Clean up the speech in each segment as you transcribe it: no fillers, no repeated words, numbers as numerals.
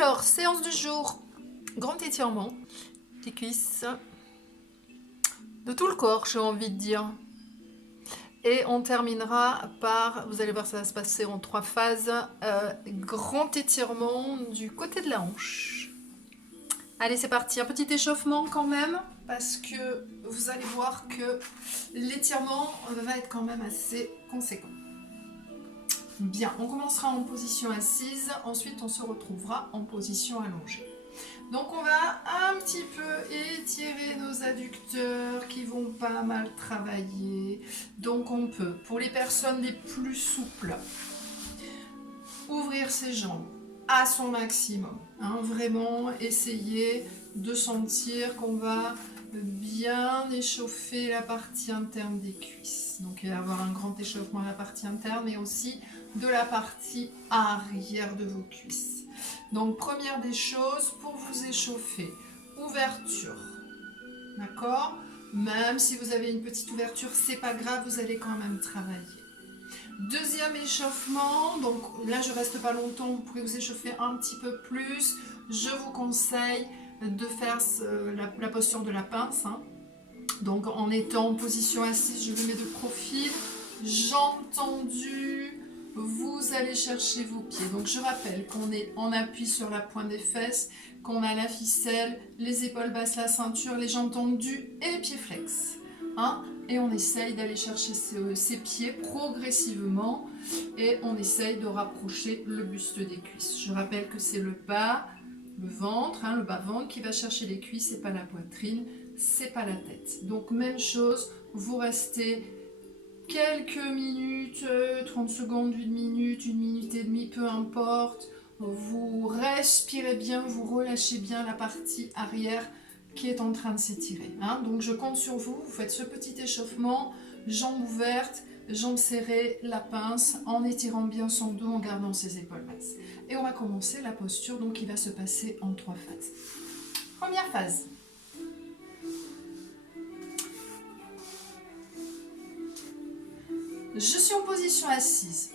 Alors, séance du jour, grand étirement des cuisses, de tout le corps, j'ai envie de dire. Et on terminera par, vous allez voir, ça va se passer en 3 phases, grand étirement du côté de la hanche. Allez, c'est parti, un petit échauffement quand même, parce que vous allez voir que l'étirement va être quand même assez conséquent. Bien, on commencera en position assise, ensuite on se retrouvera en position allongée. Donc on va un petit peu étirer nos adducteurs qui vont pas mal travailler. Donc on peut, pour les personnes les plus souples, ouvrir ses jambes à son maximum. Vraiment essayer de sentir qu'on va bien échauffer la partie interne des cuisses. Donc il va y avoir un grand échauffement à la partie interne, mais aussi de la partie arrière de vos cuisses. Donc première des choses, pour vous échauffer, ouverture, d'accord? Même si vous avez une petite ouverture, c'est pas grave, vous allez quand même travailler. Deuxième échauffement, donc là je reste pas longtemps, vous pouvez vous échauffer un petit peu plus. Je vous conseille de faire la posture de la pince. Donc en étant en position assise, je vous mets de profil, jambes tendues, vous allez chercher vos pieds. Donc je rappelle qu'on est en appui sur la pointe des fesses, qu'on a la ficelle, les épaules basses, la ceinture, les jambes tendues et les pieds flex. Et on essaye d'aller chercher ses pieds progressivement et on essaye de rapprocher le buste des cuisses. Je rappelle que c'est le bas, le ventre, le bas-ventre qui va chercher les cuisses et pas la poitrine, c'est pas la tête. Donc même chose, vous restez quelques minutes, 30 secondes, une minute et demie, peu importe. Vous respirez bien, vous relâchez bien la partie arrière qui est en train de s'étirer. Donc je compte sur vous, vous faites ce petit échauffement, jambes ouvertes, jambes serrées, la pince, en étirant bien son dos, en gardant ses épaules basses. Et on va commencer la posture, donc qui va se passer en 3 phases. Première phase. Je suis en position assise.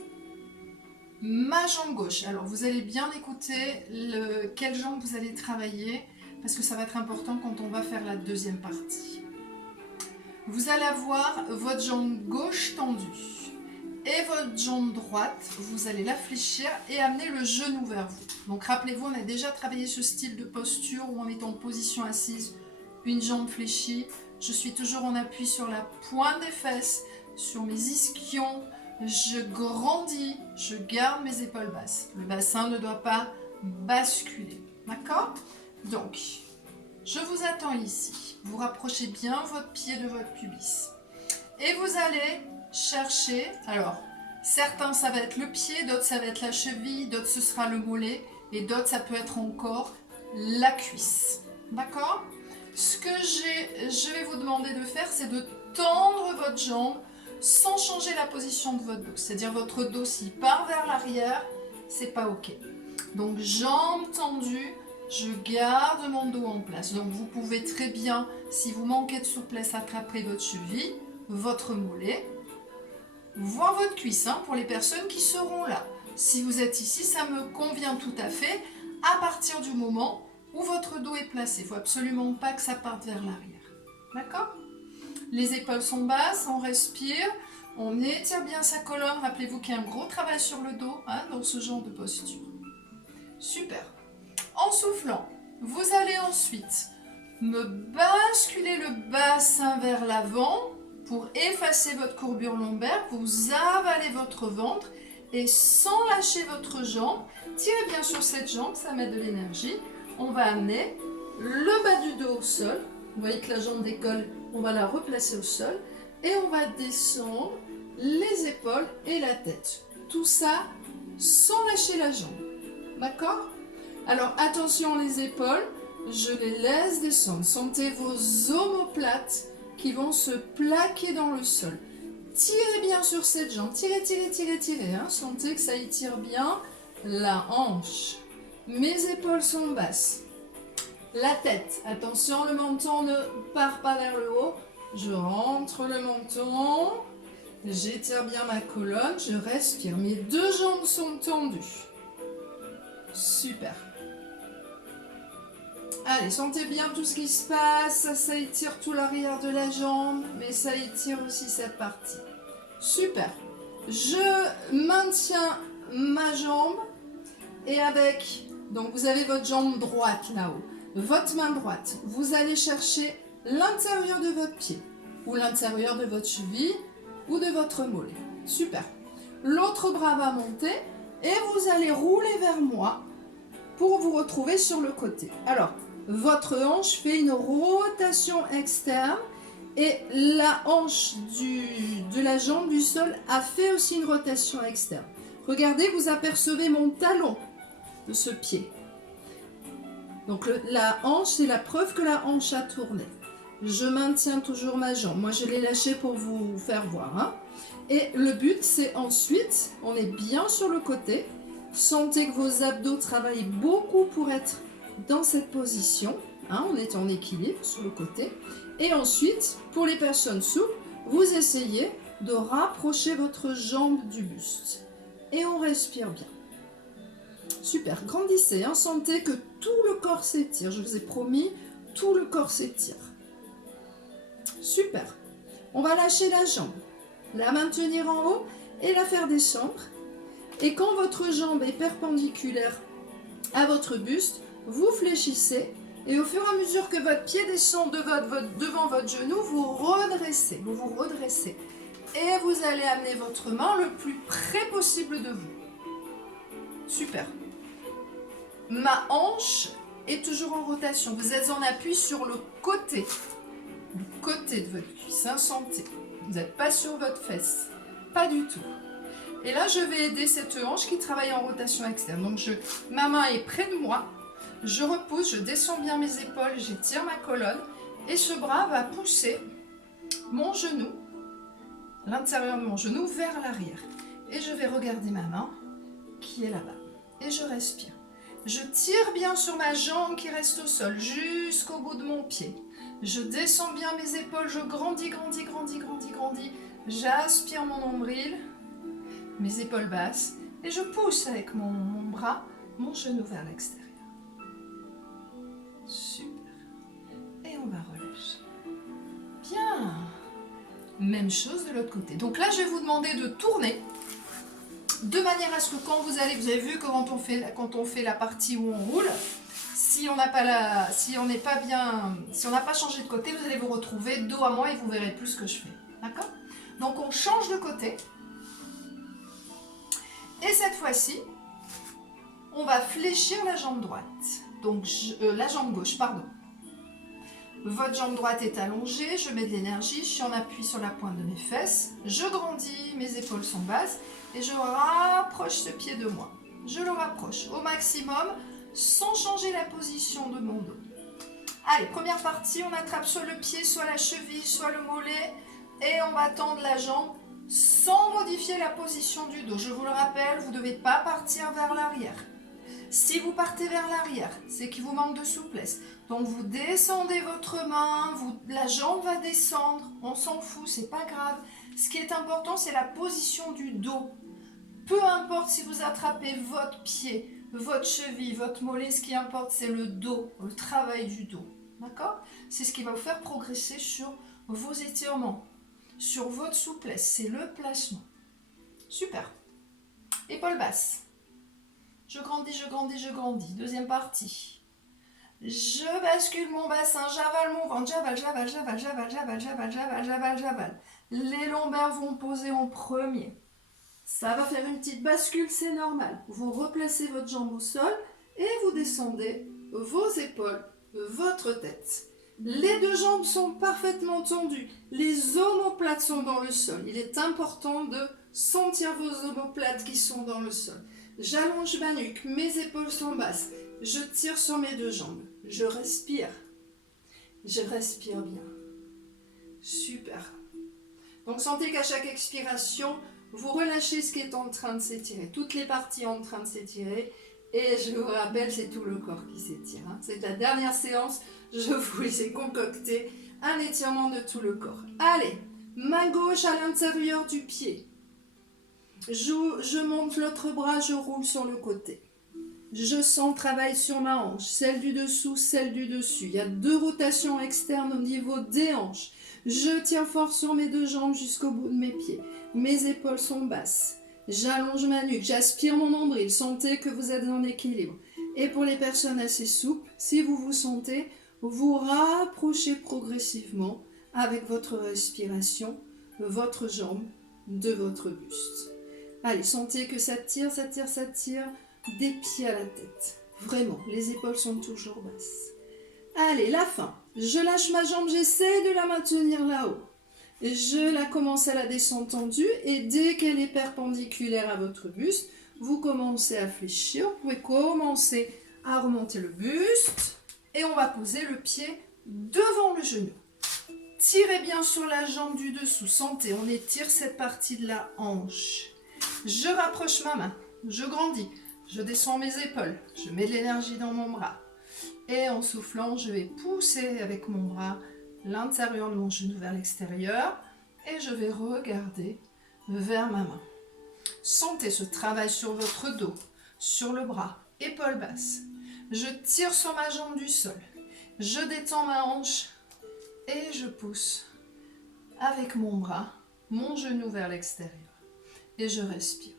Ma jambe gauche. Alors vous allez bien écouter quelle jambe vous allez travailler parce que ça va être important quand on va faire la deuxième partie. Vous allez avoir votre jambe gauche tendue et votre jambe droite, vous allez la fléchir et amener le genou vers vous. Donc rappelez-vous, on a déjà travaillé ce style de posture où on est en position assise, une jambe fléchie. Je suis toujours en appui sur la pointe des fesses, sur mes ischions. Je grandis, je garde mes épaules basses. Le bassin ne doit pas basculer. D'accord? Donc, je vous attends ici. Vous rapprochez bien votre pied de votre pubis. Et vous allez chercher, alors, certains ça va être le pied, d'autres ça va être la cheville, d'autres ce sera le mollet, et d'autres ça peut être encore la cuisse. D'accord? Ce que je vais vous demander de faire, c'est de tendre votre jambe sans changer la position de votre dos. C'est-à-dire votre dos s'il part vers l'arrière, c'est pas ok. Donc jambes tendues, je garde mon dos en place. Donc vous pouvez très bien, si vous manquez de souplesse, attraper votre cheville, votre mollet, voire votre cuisse, pour les personnes qui seront là. Si vous êtes ici, ça me convient tout à fait à partir du moment où votre dos est placé. Il ne faut absolument pas que ça parte vers l'arrière. D'accord ? Les épaules sont basses, on respire, on étire bien sa colonne. Rappelez-vous qu'il y a un gros travail sur le dos dans ce genre de posture. Super. En soufflant, vous allez ensuite me basculer le bassin vers l'avant pour effacer votre courbure lombaire. Vous avalez votre ventre et sans lâcher votre jambe, tirez bien sur cette jambe, ça met de l'énergie. On va amener le bas du dos au sol. Vous voyez que la jambe décolle, on va la replacer au sol et on va descendre les épaules et la tête. Tout ça sans lâcher la jambe. D'accord ? Alors attention les épaules, je les laisse descendre. Sentez vos omoplates qui vont se plaquer dans le sol. Tirez bien sur cette jambe, tirez. Sentez que ça étire bien la hanche. Mes épaules sont basses. La tête, attention, le menton ne part pas vers le haut. Je rentre le menton, j'étire bien ma colonne, je respire. Mes 2 jambes sont tendues. Super. Allez, sentez bien tout ce qui se passe. Ça étire tout l'arrière de la jambe, mais ça étire aussi cette partie. Super. Je maintiens ma jambe et avec, donc vous avez votre jambe droite là-haut, votre main droite, vous allez chercher l'intérieur de votre pied ou l'intérieur de votre cheville ou de votre mollet. Super. L'autre bras va monter et vous allez rouler vers moi pour vous retrouver sur le côté. Alors, votre hanche fait une rotation externe et la hanche de la jambe du sol a fait aussi une rotation externe. Regardez, vous apercevez mon talon de ce pied. Donc la hanche, c'est la preuve que la hanche a tourné. Je maintiens toujours ma jambe. Moi, je l'ai lâchée pour vous faire voir. Hein. Et le but, c'est ensuite, on est bien sur le côté. Sentez que vos abdos travaillent beaucoup pour être dans cette position. Hein, on est en équilibre sur le côté. Et ensuite, pour les personnes souples, vous essayez de rapprocher votre jambe du buste. Et on respire bien. Super, grandissez. Hein, sentez que tout le corps s'étire. Je vous ai promis, tout le corps s'étire. Super. On va lâcher la jambe, la maintenir en haut et la faire descendre. Et quand votre jambe est perpendiculaire à votre buste, vous fléchissez et au fur et à mesure que votre pied descend devant votre genou, vous redressez, et vous allez amener votre main le plus près possible de vous. Super. Ma hanche est toujours en rotation. Vous êtes en appui sur le côté de votre cuisse, hein, sentez. Vous n'êtes pas sur votre fesse, pas du tout. Et là, je vais aider cette hanche qui travaille en rotation externe. Donc, ma main est près de moi, je repousse, je descends bien mes épaules, j'étire ma colonne et ce bras va pousser mon genou, l'intérieur de mon genou vers l'arrière. Et je vais regarder ma main qui est là-bas. Et je respire. Je tire bien sur ma jambe qui reste au sol jusqu'au bout de mon pied. Je descends bien mes épaules, je grandis. J'aspire mon nombril, mes épaules basses, et je pousse avec mon bras, mon genou vers l'extérieur. Super. Et on va relâcher. Bien. Même chose de l'autre côté. Donc là, je vais vous demander de tourner de manière à ce que quand vous avez vu que quand on fait la partie où on roule, si on n'a pas changé de côté, vous allez vous retrouver dos à moi et vous verrez plus ce que je fais. D'accord? Donc on change de côté. Et cette fois-ci, on va fléchir la jambe droite. Donc la jambe gauche, pardon. Votre jambe droite est allongée, je mets de l'énergie, je suis en appui sur la pointe de mes fesses, je grandis, mes épaules sont basses et je rapproche ce pied de moi. Je le rapproche au maximum sans changer la position de mon dos. Allez, première partie, on attrape soit le pied, soit la cheville, soit le mollet et on va tendre la jambe sans modifier la position du dos. Je vous le rappelle, vous ne devez pas partir vers l'arrière. Si vous partez vers l'arrière, c'est qu'il vous manque de souplesse. Donc vous descendez votre main, la jambe va descendre, on s'en fout, c'est pas grave. Ce qui est important, c'est la position du dos. Peu importe si vous attrapez votre pied, votre cheville, votre mollet, ce qui importe, c'est le dos, le travail du dos. D'accord? C'est ce qui va vous faire progresser sur vos étirements, sur votre souplesse, c'est le placement. Super. Épaules basses. Je grandis. Deuxième partie. Je bascule mon bassin, j'avale mon ventre, j'avale. Les lombaires vont poser en premier. Ça va faire une petite bascule, c'est normal. Vous replacez votre jambe au sol et vous descendez vos épaules, votre tête. Les deux jambes sont parfaitement tendues. Les omoplates sont dans le sol. Il est important de sentir vos omoplates qui sont dans le sol. J'allonge ma nuque, mes épaules sont basses. Je tire sur mes deux jambes. Je respire. Je respire bien. Super. Donc sentez qu'à chaque expiration, vous relâchez ce qui est en train de s'étirer. Toutes les parties en train de s'étirer. Et je vous rappelle, c'est tout le corps qui s'étire. Hein. C'est la dernière séance. Je vous ai concocté un étirement de tout le corps. Allez, main gauche à l'intérieur du pied. Je monte l'autre bras, je roule sur le côté. Je sens le travail sur ma hanche, celle du dessous, celle du dessus. Il y a 2 rotations externes au niveau des hanches. Je tiens fort sur mes 2 jambes jusqu'au bout de mes pieds. Mes épaules sont basses. J'allonge ma nuque, j'aspire mon nombril. Sentez que vous êtes en équilibre. Et pour les personnes assez souples, si vous vous sentez, vous rapprochez progressivement avec votre respiration, votre jambe de votre buste. Allez, sentez que ça tire, ça tire, ça tire, des pieds à la tête. Vraiment, les épaules sont toujours basses. Allez, la fin. Je lâche ma jambe, j'essaie de la maintenir là-haut. Je la commence à la descendre tendue et dès qu'elle est perpendiculaire à votre buste, vous commencez à fléchir. Vous pouvez commencer à remonter le buste et on va poser le pied devant le genou. Tirez bien sur la jambe du dessous. Sentez, on étire cette partie de la hanche. Je rapproche ma main, je grandis, je descends mes épaules, je mets de l'énergie dans mon bras. Et en soufflant, je vais pousser avec mon bras l'intérieur de mon genou vers l'extérieur et je vais regarder vers ma main. Sentez ce travail sur votre dos, sur le bras, épaules basses. Je tire sur ma jambe du sol, je détends ma hanche et je pousse avec mon bras, mon genou vers l'extérieur. Et je respire.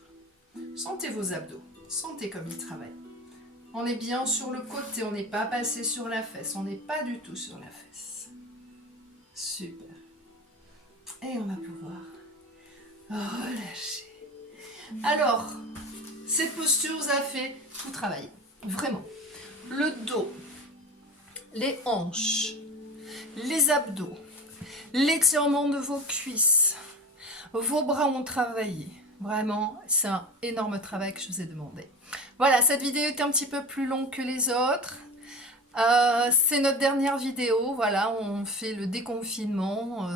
Sentez vos abdos, sentez comme ils travaillent. On est bien sur le côté, on n'est pas passé sur la fesse, on n'est pas du tout sur la fesse. Super. Et on va pouvoir relâcher. Alors, cette posture vous a fait tout travailler, vraiment. Le dos, les hanches, les abdos, l'étirement de vos cuisses, vos bras ont travaillé. Vraiment, c'est un énorme travail que je vous ai demandé. Voilà, cette vidéo est un petit peu plus longue que les autres. C'est notre dernière vidéo. Voilà, on fait le déconfinement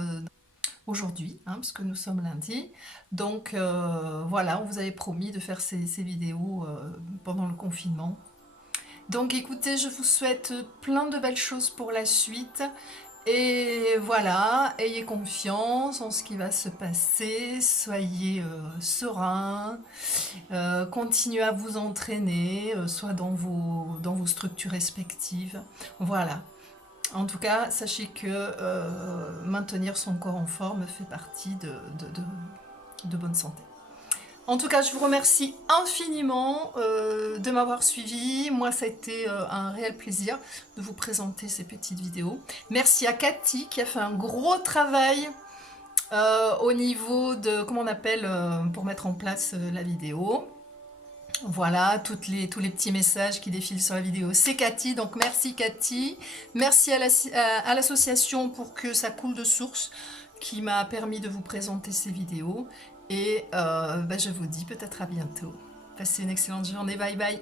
aujourd'hui, hein, parce que nous sommes lundi. Donc voilà, on vous avait promis de faire ces vidéos pendant le confinement. Donc écoutez, je vous souhaite plein de belles choses pour la suite. Et voilà, ayez confiance en ce qui va se passer, soyez serein, continuez à vous entraîner, soit dans vos structures respectives. Voilà. En tout cas, sachez que maintenir son corps en forme fait partie de bonne santé. En tout cas, je vous remercie infiniment de m'avoir suivi. Moi, ça a été un réel plaisir de vous présenter ces petites vidéos. Merci à Cathy qui a fait un gros travail au niveau de, comment on appelle, pour mettre en place la vidéo. Voilà, tous les petits messages qui défilent sur la vidéo, c'est Cathy. Donc merci Cathy. Merci à l'association pour que ça coule de source qui m'a permis de vous présenter ces vidéos. Et je vous dis peut-être à bientôt. Passez une excellente journée. Bye bye.